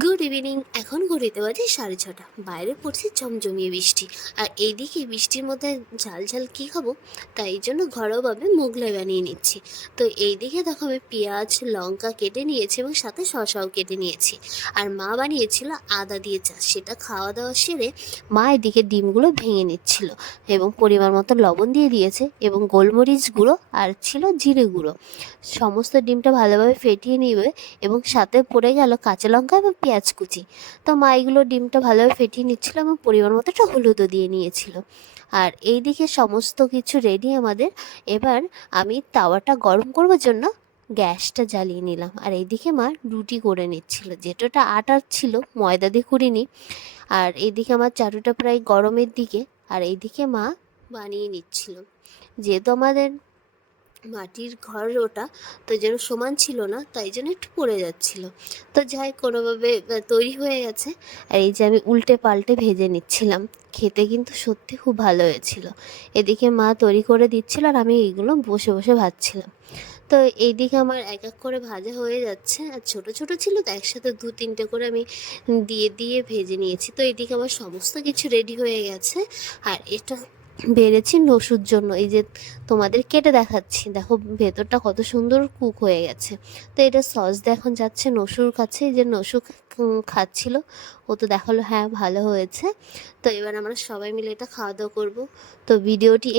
Good evening এখন ঘড়িতে বাজে সাড়ে ছটা। বাইরে পড়ছে জমজমিয়ে বৃষ্টি। আর এইদিকে বৃষ্টির মধ্যে ঝাল ঝাল কী খাব? তাই জন্য ঘরোয়াভাবে মোগলাই বানিয়ে নিচ্ছি। তো এইদিকে দেখো আমি পেঁয়াজ, লঙ্কা কেটে নিয়েছি এবং সাথে শসাও কেটে নিয়েছি। আর মা বানিয়েছিল আদা দিয়ে চা। সেটা খাওয়া দাওয়া সেরে মা এদিকে ডিমগুলো ভেঙে নিচ্ছিল এবং পরিমাণ মতো লবণ দিয়ে দিয়েছে এবং গোলমরিচ গুঁড়ো আর ছিল জিরে গুঁড়ো। সমস্ত ডিমটা ভালোভাবে ফেটিয়ে নিবে এবং সাথে পড়ে গেল কাঁচা লঙ্কা এবং পেঁয়াজ কুচি। তো মা এগুলো ডিমটা ভালোভাবে ফেটিয়ে নিচ্ছিল এবং পরিমাণ মতো একটা হলুদও দিয়ে নিয়েছিল। আর এই দিকে সমস্ত কিছু রেডি আমাদের। এবার আমি তাওয়াটা গরম করবার জন্য গ্যাসটা জ্বালিয়ে নিলাম। আর এইদিকে মা রুটি করে নিচ্ছিল। যেটাটা আটার ছিল, ময়দা দিয়ে করিনি আর এইদিকে আমার চাটুটা প্রায় গরমের দিকে। আর এইদিকে মা বানিয়ে নিচ্ছিল। যেহেতু আমাদের মাটির ঘর ওটা, তো যেন সমান ছিল না, তাই জন্য একটু পড়ে যাচ্ছিল। তো যাই কোনোভাবে তৈরি হয়ে গেছে। আর এই যে আমি উল্টে পাল্টে ভেজে নিচ্ছিলাম, খেতে কিন্তু সত্যি খুব ভালো হয়েছিল। এদিকে মা তৈরি করে দিচ্ছিল আর আমি এইগুলো বসে বসে ভাজছিলাম। তো এইদিকে আমার এক এক করে ভাজা হয়ে যাচ্ছে। আর ছোট ছোট ছিল, তো একসাথে দু তিনটে করে আমি দিয়ে দিয়ে ভেজে নিয়েছি। তো এইদিকে আমার সমস্ত কিছু রেডি হয়ে গেছে। আর এটা বেড়েছি নসুর জন্য। এই যে তোমাদের কেটে দেখাচ্ছি, দেখো ভেতরটা কত সুন্দর কুক হয়ে গেছে। তো এটা সস এখন যাচ্ছে নসুর কাছে, এই যে নসুর খাচ্ছিল, ও তো দেখাল হ্যাঁ ভালো হয়েছে। তো এবার আমরা সবাই মিলে এটা খাওয়া দাওয়া করব। তো ভিডিওটি